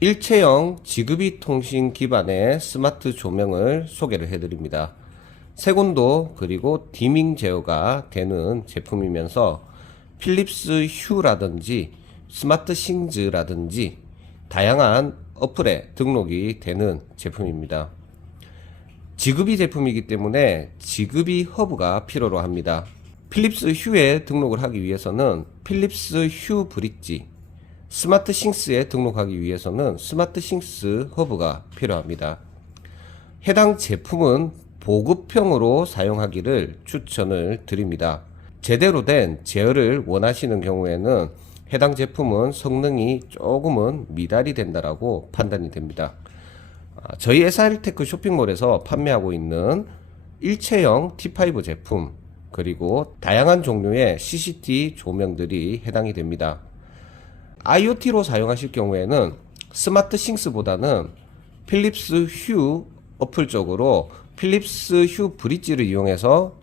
일체형 지급이 통신 기반의 스마트 조명을 소개를 해드립니다. 색온도 그리고 디밍 제어가 되는 제품이면서 필립스 휴라든지 스마트 싱즈라든지 다양한 어플에 등록이 되는 제품입니다. 지급이 제품이기 때문에 지급이 허브가 필요로 합니다. 필립스 휴에 등록을 하기 위해서는 필립스 휴 브릿지, 스마트 싱스에 등록하기 위해서는 스마트 싱스 허브가 필요합니다. 해당 제품은 보급형으로 사용하기를 추천을 드립니다. 제대로 된 제어를 원하시는 경우에는 해당 제품은 성능이 조금은 미달이 된다라고 판단이 됩니다. 아, 저희 SR테크 쇼핑몰에서 판매하고 있는 일체형 T5 제품 그리고 다양한 종류의 CCT 조명들이 해당이 됩니다. IoT로 사용하실 경우에는 스마트 싱스보다는 필립스 휴 어플적으로 필립스 휴 브릿지를 이용해서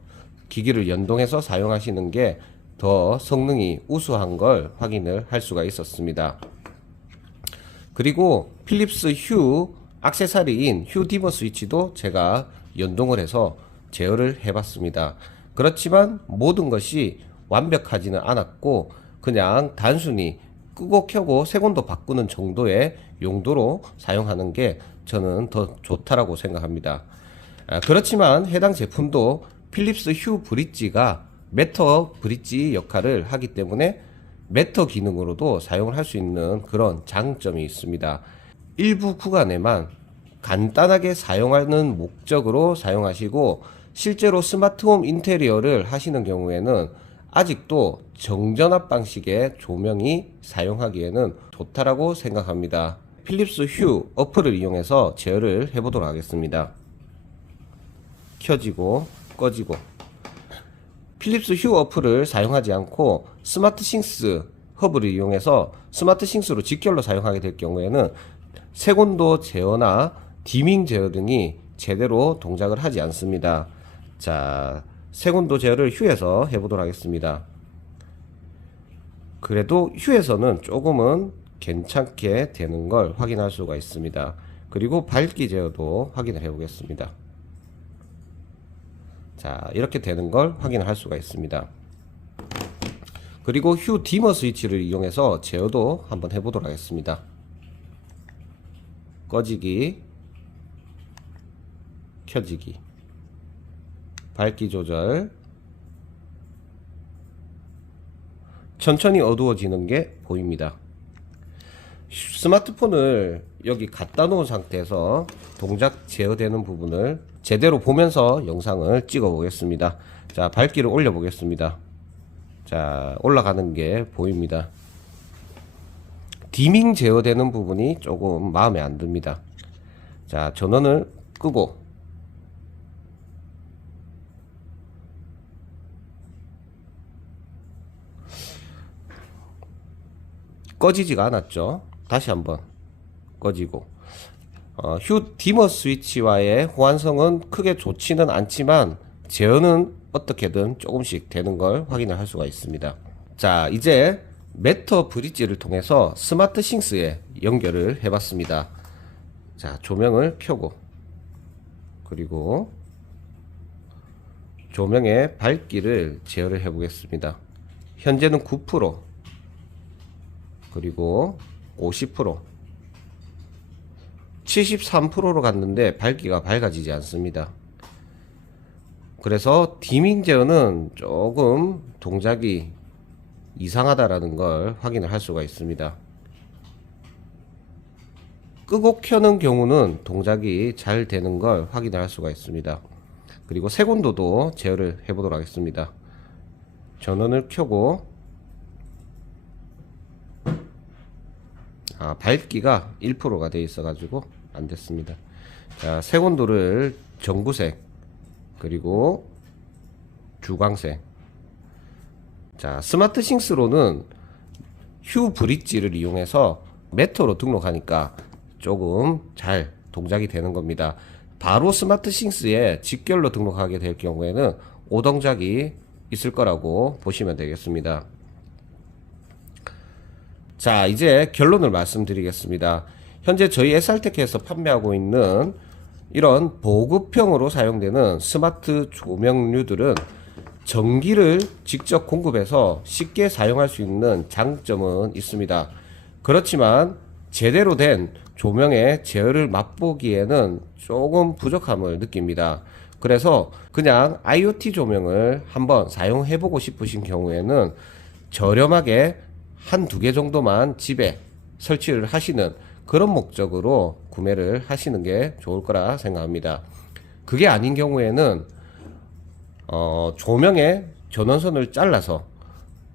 기기를 연동해서 사용하시는 게 더 성능이 우수한 걸 확인을 할 수가 있었습니다. 그리고 필립스 휴 액세서리인 휴 디머 스위치도 제가 연동을 해서 제어를 해봤습니다. 그렇지만 모든 것이 완벽하지는 않았고 그냥 단순히 끄고 켜고 색온도 바꾸는 정도의 용도로 사용하는 게 저는 더 좋다라고 생각합니다. 아, 그렇지만 해당 제품도 필립스 휴 브릿지가 매터 브릿지 역할을 하기 때문에 매터 기능으로도 사용을 할 수 있는 그런 장점이 있습니다. 일부 구간에만 간단하게 사용하는 목적으로 사용하시고 실제로 스마트홈 인테리어를 하시는 경우에는 아직도 정전압 방식의 조명이 사용하기에는 좋다라고 생각합니다. 필립스 휴 어플을 이용해서 제어를 해보도록 하겠습니다. 켜지고 꺼지고 필립스 휴 어플을 사용하지 않고 스마트 싱스 허브를 이용해서 스마트 싱스로 직결로 사용하게 될 경우에는 색온도 제어나 디밍 제어 등이 제대로 동작을 하지 않습니다. 자, 색온도 제어를 휴에서 해보도록 하겠습니다. 그래도 휴에서는 조금은 괜찮게 되는 걸 확인할 수가 있습니다. 그리고 밝기 제어도 확인을 해 보겠습니다. 자, 이렇게 되는 걸 확인을 할 수가 있습니다. 그리고 휴 디머 스위치를 이용해서 제어도 한번 해보도록 하겠습니다. 꺼지기, 켜지기, 밝기 조절, 천천히 어두워지는 게 보입니다. 스마트폰을 여기 갖다 놓은 상태에서 동작 제어되는 부분을 제대로 보면서 영상을 찍어 보겠습니다. 자, 밝기를 올려 보겠습니다. 자, 올라가는 게 보입니다. 디밍 제어되는 부분이 조금 마음에 안 듭니다. 자, 전원을 끄고 꺼지지가 않았죠. 다시 한번 꺼지고 어, 휴 디머 스위치와의 호환성은 크게 좋지는 않지만 제어는 어떻게든 조금씩 되는 걸 확인을 할 수가 있습니다. 자, 이제 메터 브릿지를 통해서 스마트 싱스에 연결을 해봤습니다. 자, 조명을 켜고 그리고 조명의 밝기를 제어를 해보겠습니다. 현재는 9% 그리고 50% 73%로 갔는데 밝기가 밝아지지 않습니다. 그래서 디밍 제어는 조금 동작이 이상하다라는 걸 확인을 할 수가 있습니다. 끄고 켜는 경우는 동작이 잘 되는 걸 확인을 할 수가 있습니다. 그리고 색온도도 제어를 해보도록 하겠습니다. 전원을 켜고 아, 밝기가 1%가 돼 있어 가지고 안 됐습니다. 자, 색온도를 정부색 그리고 주광색 자, 스마트 싱스로는 휴 브릿지를 이용해서 메터로 등록하니까 조금 잘 동작이 되는 겁니다. 바로 스마트 싱스에 직결로 등록하게 될 경우에는 오동작이 있을 거라고 보시면 되겠습니다. 자, 이제 결론을 말씀드리겠습니다. 현재 저희 SR테크에서 판매하고 있는 이런 보급형으로 사용되는 스마트 조명류들은 전기를 직접 공급해서 쉽게 사용할 수 있는 장점은 있습니다. 그렇지만 제대로 된 조명의 제어를 맛보기에는 조금 부족함을 느낍니다. 그래서 그냥 IoT 조명을 한번 사용해 보고 싶으신 경우에는 저렴하게 한 두 개 정도만 집에 설치를 하시는 그런 목적으로 구매를 하시는 게 좋을 거라 생각합니다. 그게 아닌 경우에는 어, 조명의 전원선을 잘라서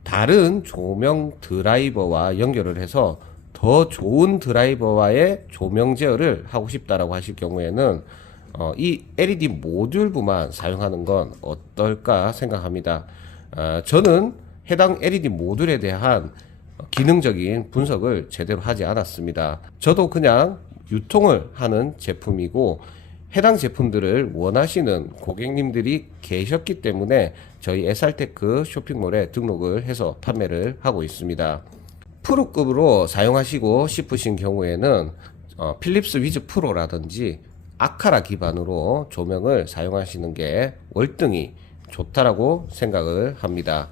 다른 조명 드라이버와 연결을 해서 더 좋은 드라이버와의 조명 제어를 하고 싶다라고 하실 경우에는 어, 이 LED 모듈부만 사용하는 건 어떨까 생각합니다. 아, 저는 해당 LED 모듈에 대한 기능적인 분석을 제대로 하지 않았습니다. 저도 그냥 유통을 하는 제품이고 해당 제품들을 원하시는 고객님들이 계셨기 때문에 저희 SR테크 쇼핑몰에 등록을 해서 판매를 하고 있습니다. 프로급으로 사용하시고 싶으신 경우에는 어, 필립스 위즈 프로라든지 아카라 기반으로 조명을 사용하시는 게 월등히 좋다라고 생각을 합니다.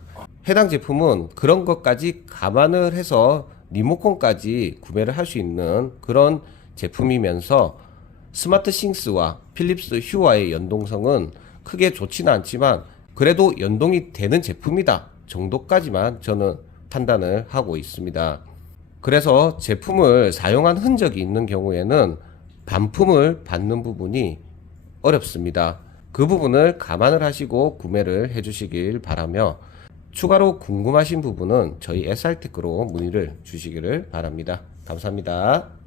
해당 제품은 그런 것까지 감안을 해서 리모컨까지 구매를 할 수 있는 그런 제품이면서 스마트 싱스와 필립스 휴와의 연동성은 크게 좋지는 않지만 그래도 연동이 되는 제품이다 정도까지만 저는 판단을 하고 있습니다. 그래서 제품을 사용한 흔적이 있는 경우에는 반품을 받는 부분이 어렵습니다. 그 부분을 감안을 하시고 구매를 해주시길 바라며 추가로 궁금하신 부분은 저희 SR테크로 문의를 주시기를 바랍니다. 감사합니다.